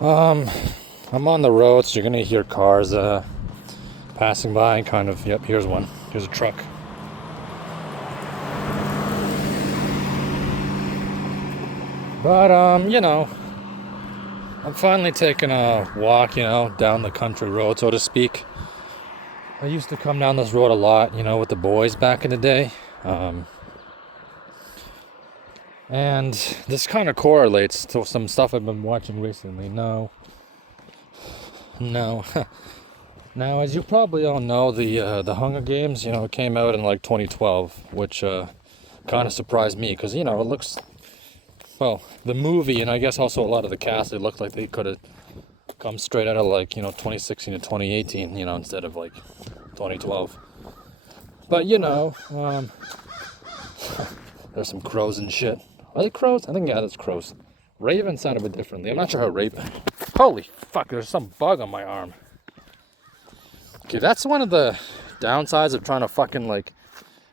Um, I'm on the road, so you're gonna hear cars passing by. Kind of. Yep. Here's one. Here's a truck. But I'm finally taking a walk. Down the country road, so to speak. I used to come down this road a lot. With the boys back in the day. And this kind of correlates to some stuff I've been watching recently. No. Now, as you probably all know, the Hunger Games, it came out in like 2012, which kind of surprised me because it looks, well, the movie and I guess also a lot of the cast, it looked like they could have come straight out of like 2016 to 2018, instead of like 2012. But there's some crows and shit. Are they crows? I think yeah, that's crows. Raven sounded a bit differently. I'm not sure how Raven. Holy fuck! There's some bug on my arm. Okay, that's one of the downsides of trying to fucking like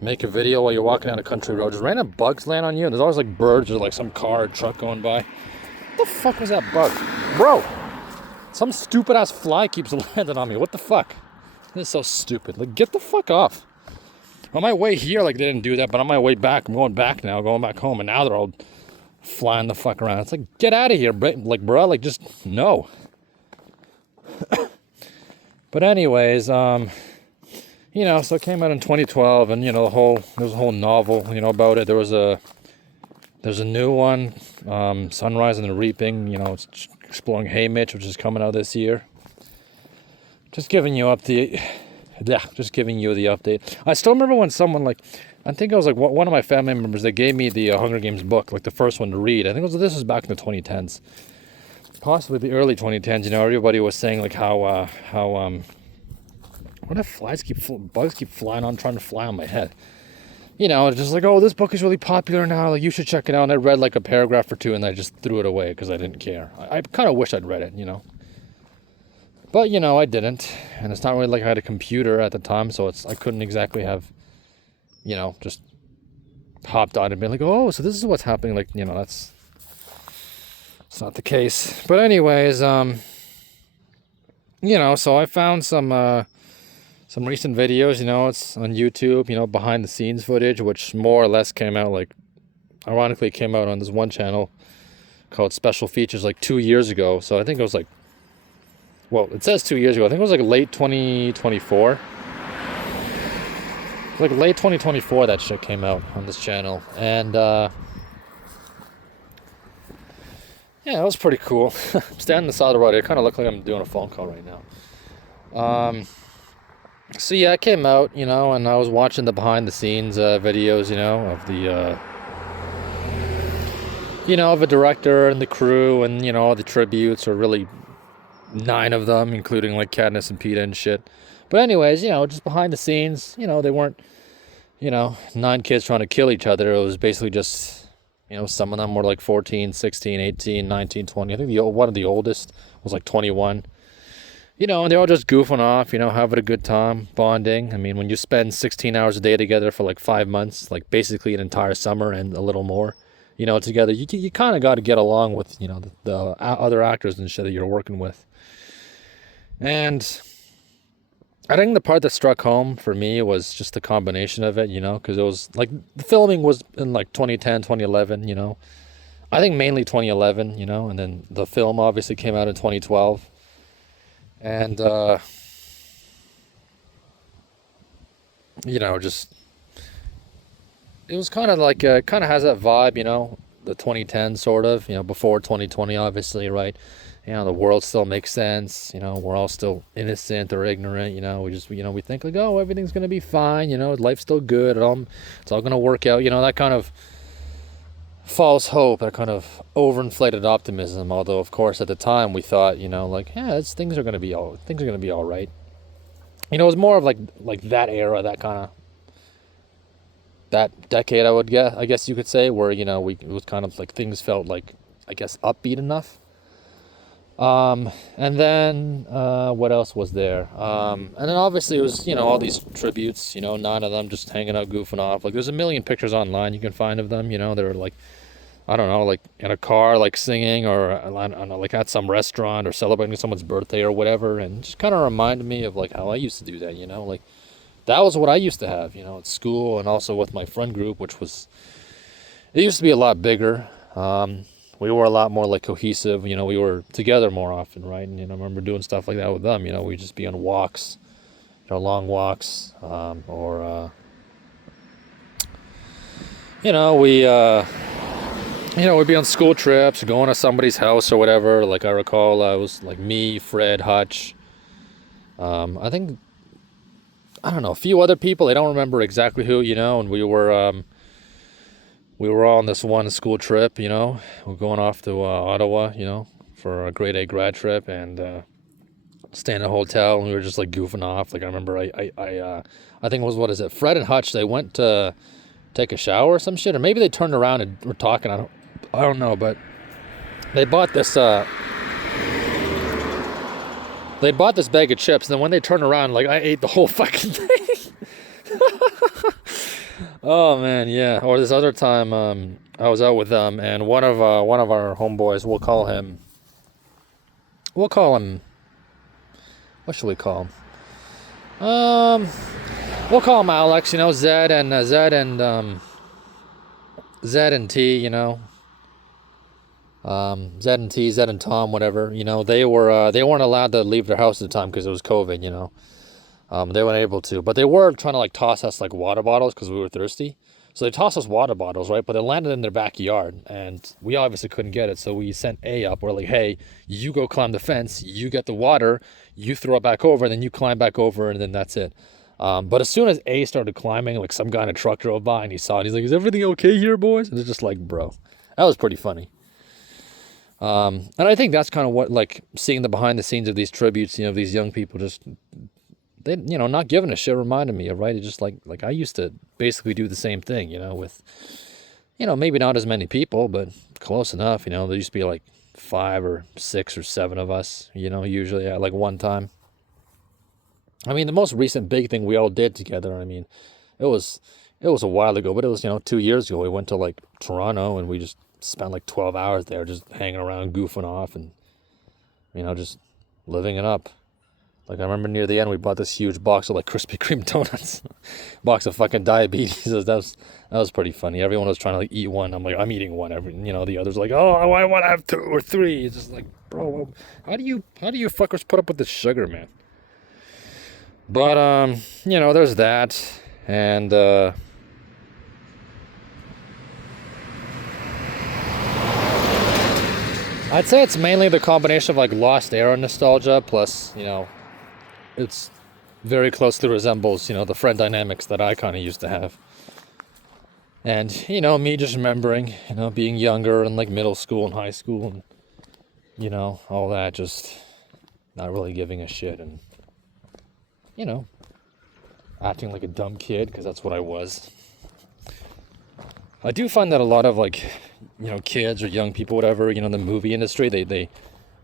make a video while you're walking down a country road. Just random bugs land on you, and there's always like birds or like some car or truck going by. What the fuck was that bug? Bro! Some stupid ass fly keeps landing on me. What the fuck? This is so stupid. Like, get the fuck off. On my way here, like, they didn't do that, but on my way back, I'm going back now, going back home, and now they're all flying the fuck around. It's like, get out of here, like, bro, like, just, no. But anyways, so it came out in 2012, and, there was a whole novel, about it. There's a new one, Sunrise and the Reaping, it's exploring Haymitch, which is coming out this year. Just giving you the update. I still remember when someone I think it was like one of my family members that gave me the Hunger Games book, like the first one to read. I think this was back in the 2010s, possibly the early 2010s. Everybody was saying like how what if bugs keep flying on, trying to fly on my head. Just like, oh, this book is really popular now. Like, you should check it out. And I read like a paragraph or two, and I just threw it away because I didn't care. I kind of wish I'd read it, But, I didn't. And it's not really like I had a computer at the time, so I couldn't exactly have, just hopped on and been like, oh, so this is what's happening. Like, it's not the case. But anyways, so I found some recent videos, it's on YouTube, behind the scenes footage, which more or less came out ironically came out on this one channel called Special Features like 2 years ago. So I think it was like, well, it says 2 years ago. I think it was like late 2024. Like late 2024 that shit came out on this channel. And yeah, it was pretty cool. I'm standing on the side of the road. It kind of looked like I'm doing a phone call right now. So yeah, it came out, and I was watching the behind the scenes videos, of the of a director and the crew and all the tributes, or really 9 of them, including like Katniss and Peeta and shit. But anyways, just behind the scenes, they weren't 9 kids trying to kill each other. It was basically just some of them were like 14, 16, 18, 19, 20. I think one of the oldest was like 21. And they're all just goofing off, having a good time, bonding. I mean, when you spend 16 hours a day together for like 5 months, like basically an entire summer and a little more, together, you kind of got to get along with, the other actors and shit that you're working with. And I think the part that struck home for me was just the combination of it, because it was like the filming was in like 2010, 2011, I think mainly 2011, and then the film obviously came out in 2012. And, just, it was kind of like, kind of has that vibe, the 2010 sort of, before 2020, obviously, right? The world still makes sense, we're all still innocent or ignorant, we just, we think like, oh, everything's going to be fine, life's still good, it's all going to work out, that kind of false hope, that kind of overinflated optimism. Although, of course, at the time we thought, like, yeah, things are gonna be all right. It was more of like that era, that kind of that decade, I guess you could say, where it was kind of like things felt like, I guess, upbeat enough. And then what else was there? And then obviously it was all these tributes. 9 of them just hanging out, goofing off. Like, there's a million pictures online you can find of them. They were like I don't know, like in a car, like singing, or I don't know, like at some restaurant or celebrating someone's birthday or whatever, and just kind of reminded me of like how I used to do that, like that was what I used to have, at school and also with my friend group, which was, it used to be a lot bigger. We were a lot more like cohesive, we were together more often, right? And, I remember doing stuff like that with them, we'd just be on walks, long walks, or, we'd be on school trips, going to somebody's house or whatever. Like I recall, it was like me, Fred, Hutch. I don't know, a few other people. I don't remember exactly who, and we were all on this one school trip, we're going off to Ottawa, for a grade 8 grad trip, and staying in a hotel, and we were just like goofing off. Like I remember, I think it was, what is it? Fred and Hutch. They went to take a shower or some shit, or maybe they turned around and were talking. I don't know, but they bought this. They bought this bag of chips, and then when they turned around, like I ate the whole fucking thing. Oh man, yeah. Or this other time, I was out with them, and one of our homeboys, we'll call him. What should we call him? We'll call him Alex. Zed and T. Zed and Tom, whatever. They weren't allowed to leave their house at the time because it was COVID. They weren't able to, but they were trying to like toss us like water bottles because we were thirsty. So they tossed us water bottles, right? But they landed in their backyard, and we obviously couldn't get it. So we sent A up. We're like, hey, you go climb the fence, you get the water, you throw it back over, and then you climb back over, and then that's it. But as soon as A started climbing, like some guy in a truck drove by, and he saw it. He's like, is everything okay here, boys? And it's just like, bro, that was pretty funny. And I think that's kind of what, like, seeing the behind the scenes of these tributes, these young people just, they, not giving a shit reminded me of, right? It's just like I used to basically do the same thing, with, maybe not as many people, but close enough, there used to be like 5 or 6 or 7 of us, usually at like one time. I mean, the most recent big thing we all did together, I mean, it was a while ago, but it was, 2 years ago. We went to like Toronto, and we just spent like 12 hours there just hanging around, goofing off, and, just living it up. Like, I remember near the end, we bought this huge box of like Krispy Kreme donuts, box of fucking diabetes. That was pretty funny. Everyone was trying to like eat one. I'm like, I'm eating one. The others like, oh, I want to have 2 or 3. It's just like, bro, how do you fuckers put up with this sugar, man? But there's that, and I'd say it's mainly the combination of like Lost Era nostalgia, plus it's very closely resembles, the friend dynamics that I kind of used to have. And, me just remembering, being younger and like middle school and high school and, all that, just not really giving a shit and, acting like a dumb kid, because that's what I was. I do find that a lot of like, kids or young people, whatever, in the movie industry, they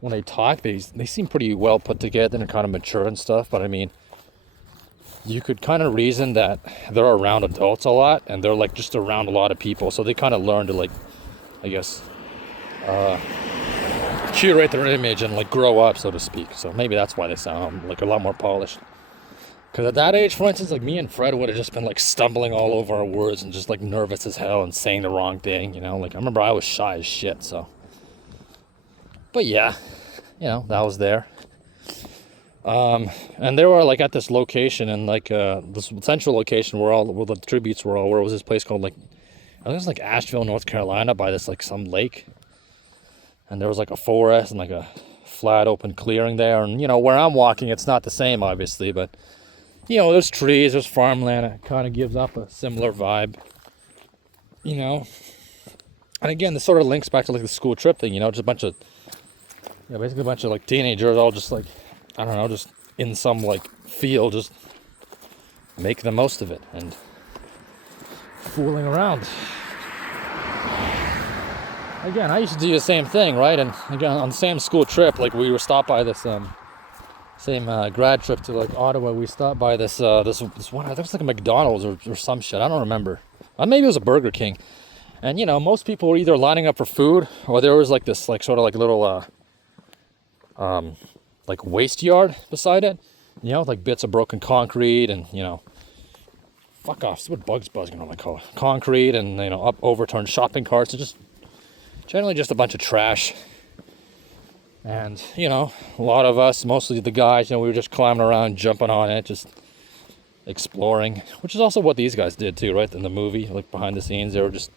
when they talk, they seem pretty well put together and kind of mature and stuff. But I mean, you could kind of reason that they're around adults a lot, and they're like just around a lot of people, so they kind of learn to like, I guess, curate their image and like grow up, so to speak. So maybe that's why they sound like a lot more polished. Because at that age, for instance, like me and Fred would have just been like stumbling all over our words and just like nervous as hell and saying the wrong thing, Like I remember I was shy as shit, so. But yeah, that was there. And they were like at this location, and like this central location where the tributes were all, where it was this place called like, I think it was like Asheville, North Carolina, by this like some lake. And there was like a forest and like a flat open clearing there. And where I'm walking, it's not the same obviously, but there's trees, there's farmland. It kind of gives up a similar vibe, And again, this sort of links back to like the school trip thing, just basically a bunch of like teenagers all just like, I don't know, just in some like field, just make the most of it and fooling around. Again, I used to do the same thing, right? And again, on the same school trip, like we were stopped by this same grad trip to like Ottawa. We stopped by this one. I think it was like a McDonald's or some shit. I don't remember. Maybe it was a Burger King. And you know, most people were either lining up for food, or there was like this like sort of like little like waste yard beside it, you know, like bits of broken concrete and, you know, fuck off, what bug's buzzing on my car, concrete and, you know, overturned shopping carts. It's just generally just a bunch of trash. And, you know, a lot of us, mostly the guys, you know, we were just climbing around, jumping on it, just exploring, which is also what these guys did too, right? In the movie, like behind the scenes, they were just,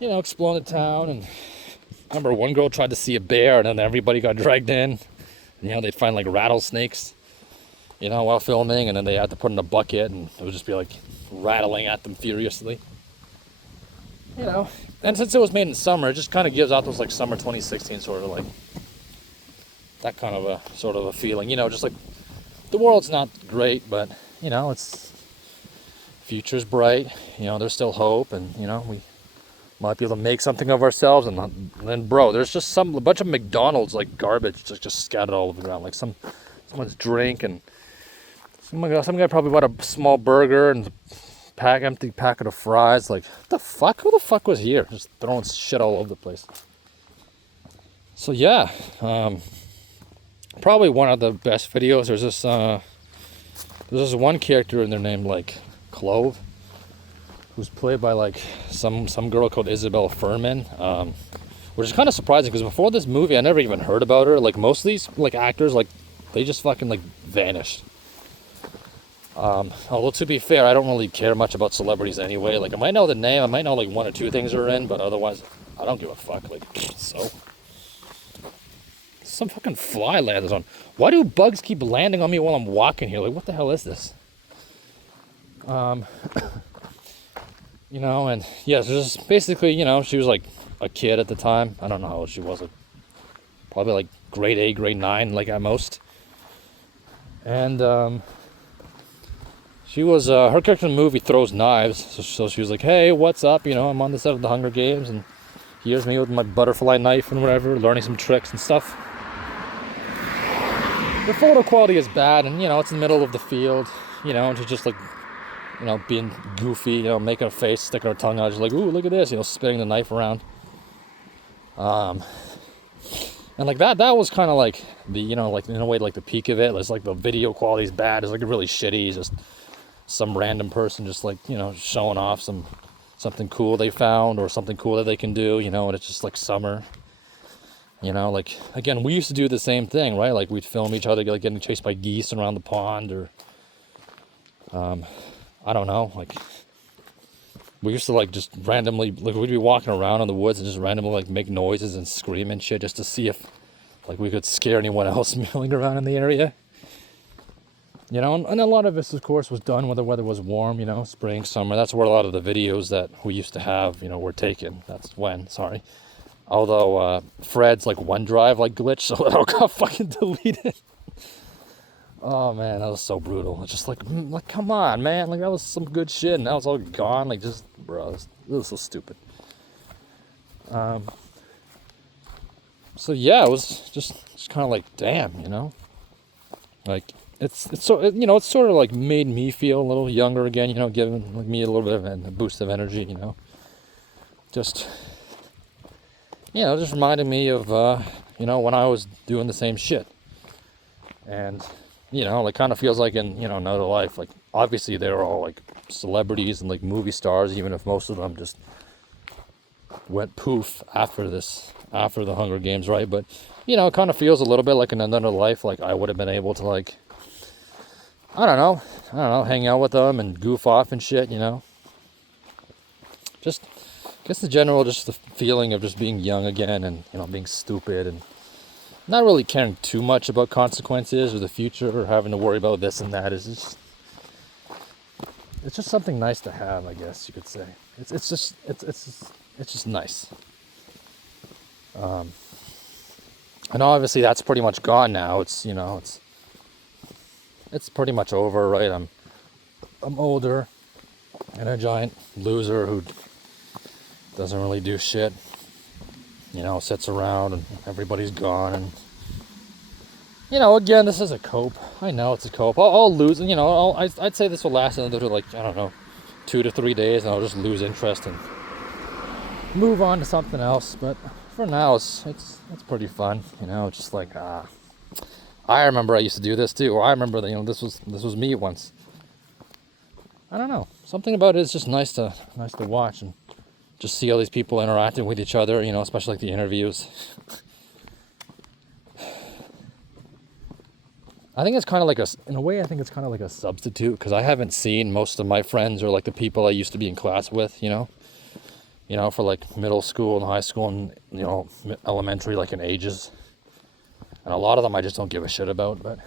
you know, exploring the town. And I remember one girl tried to see a bear, and then everybody got dragged in. You know, they'd find like rattlesnakes, you know, while filming, and then they had to put in a bucket, and it would just be like rattling at them furiously. You know, and since it was made in summer, it just kind of gives out those like summer 2016 sort of like that kind of a sort of a feeling. You know, just like the world's not great, but you know, it's future's bright. You know, there's still hope, and you know, we might be able to make something of ourselves. And then, bro, there's just a bunch of McDonald's like garbage just scattered all over the ground, like someone's drink, and some guy probably bought a small burger and empty packet of fries. Like, what the fuck? Who the fuck was here? Just throwing shit all over the place. So yeah, probably one of the best videos. There's this one character in there named like Clove, who's played by like some girl called Isabelle Fuhrman, which is kind of surprising because before this movie I never even heard about her. Like most of these like actors, like they just fucking like vanished. Although to be fair, I don't really care much about celebrities anyway. Like I might know the name, I might know like one or two things they're in, but otherwise I don't give a fuck. Like, so some fucking fly lands on. Why do bugs keep landing on me while I'm walking here? Like, what the hell is this? You know, and yeah, so just basically, you know, she was like a kid at the time. I don't know how old she was, like probably like grade 8, grade 9, like at most. And she was her character in the movie throws knives, so she was like, hey, what's up, you know, I'm on the set of the Hunger Games, and here's me with my butterfly knife and whatever, learning some tricks and stuff. The photo quality is bad, and you know, it's in the middle of the field, you know, and she's just like, you know, being goofy, you know, making a face, sticking her tongue out, just like, ooh, look at this, you know, spitting the knife around. And like that was kind of like the, you know, like in a way, like the peak of it. It's like the video quality is bad. It's like really shitty. It's just some random person just like, you know, showing off something cool they found or something cool that they can do, you know, and it's just like summer. You know, like, again, we used to do the same thing, right? Like, we'd film each other, like, getting chased by geese around the pond, or, I don't know, like, we used to, like, just randomly, like, we'd be walking around in the woods and just randomly, like, make noises and scream and shit just to see if, like, we could scare anyone else milling around in the area. You know, and a lot of this, of course, was done when the weather was warm, you know, spring, summer. That's where a lot of the videos that we used to have, you know, were taken. That's when, sorry. Although Fred's like OneDrive like glitched, so it all got fucking deleted. Oh man, that was so brutal. It's just like come on, man, like that was some good shit, and now it's all gone. Like, just, bro, this was so stupid. So yeah, it was just kind of like, damn, you know, like it's so, you know, it's sort of like made me feel a little younger again, you know, giving like me a little bit of a boost of energy, you know, just. You know, just reminded me of, you know, when I was doing the same shit. And, you know, like, kind of feels like in, you know, another life, like, obviously they were all, like, celebrities and, like, movie stars, even if most of them just went poof after the Hunger Games, right? But, you know, it kind of feels a little bit like in another life, like, I would have been able to, like, I don't know, hang out with them and goof off and shit, you know? Just... I guess the general, just the feeling of just being young again and, you know, being stupid and not really caring too much about consequences or the future or having to worry about this and that is just something nice to have, I guess you could say. It's just nice. And obviously that's pretty much gone now. It's, you know, it's pretty much over, right? I'm older and a giant loser who doesn't really do shit, you know, sits around and everybody's gone. And, you know, again, this is a cope. I know it's a cope. I'll lose, you know, I'd say this will last another, like, I don't know, 2 to 3 days, and I'll just lose interest in move on to something else. But for now, it's pretty fun, you know. Just like I remember I used to do this too, or I remember that, you know, this was me once. I don't know, something about it is just nice to watch and just see all these people interacting with each other, you know, especially like the interviews. I think it's kind of like in a way, I think it's kind of like a substitute, because I haven't seen most of my friends or like the people I used to be in class with, you know, for like middle school and high school and, you know, elementary, like in ages. And a lot of them I just don't give a shit about, but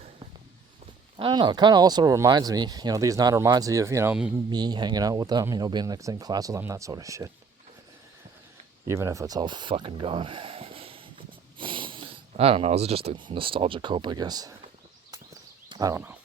I don't know. It kind of also reminds me, you know, these 9 reminds me of, you know, me hanging out with them, you know, being in the same class with them, that sort of shit. Even if it's all fucking gone. I don't know. It's just a nostalgic hope, I guess. I don't know.